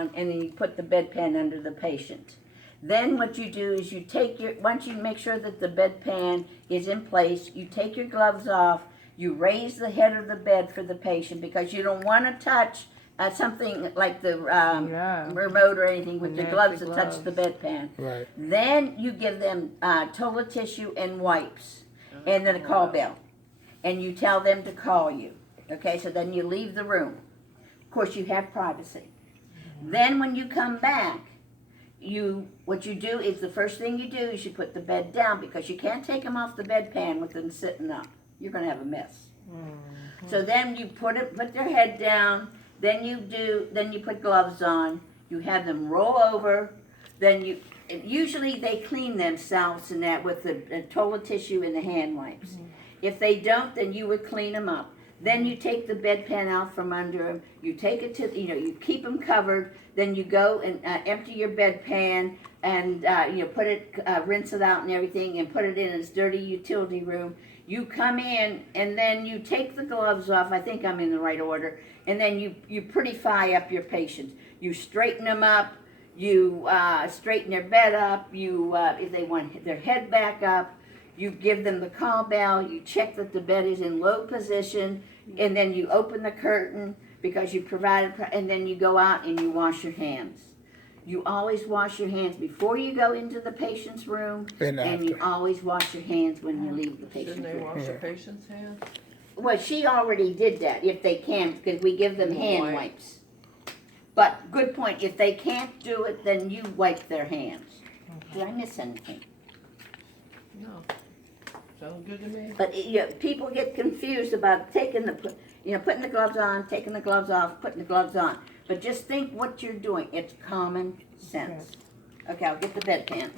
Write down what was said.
on, and then you put the bedpan under the patient. Then what you do is you take once you make sure that the bedpan is in place, you take your gloves off, you raise the head of the bed for the patient because you don't want to touch something like the remote or anything with the gloves that touch the bedpan. Right. Then you give them toilet tissue and wipes, and then a call bell. And you tell them to call you. Okay, so then you leave the room. Of course, you have privacy. Then when you come back, what you do is the first thing you do is you put the bed down because you can't take them off the bedpan with them sitting up. You're going to have a mess. So then you put their head down. Then you put gloves on. You have them roll over. Then usually they clean themselves in that with the toilet tissue and the hand wipes. If they don't, then you would clean them up. Then you take the bedpan out from under them. You take it to, you keep them covered. Then you go and empty your bedpan and put it, rinse it out and everything, and put it in its dirty utility room. You come in and then you take the gloves off. I think I'm in the right order. And then you prettify up your patients. You straighten them up. You straighten their bed up. If they want their head back up, you give them the call bell. You check that the bed is in low position, and then you open the curtain because you provided, and then you go out and you wash your hands. You always wash your hands before you go into the patient's room, and you always wash your hands when you leave the patient's room. Shouldn't they wash the patient's hands? Well, she already did that, if they can, because we give them hand wipes. But, good point, if they can't do it, then you wipe their hands. Did I miss anything? No. Sounds good to me. But people get confused about putting the gloves on, taking the gloves off, putting the gloves on. But just think what you're doing. It's common sense. Okay, I'll get the bedpans.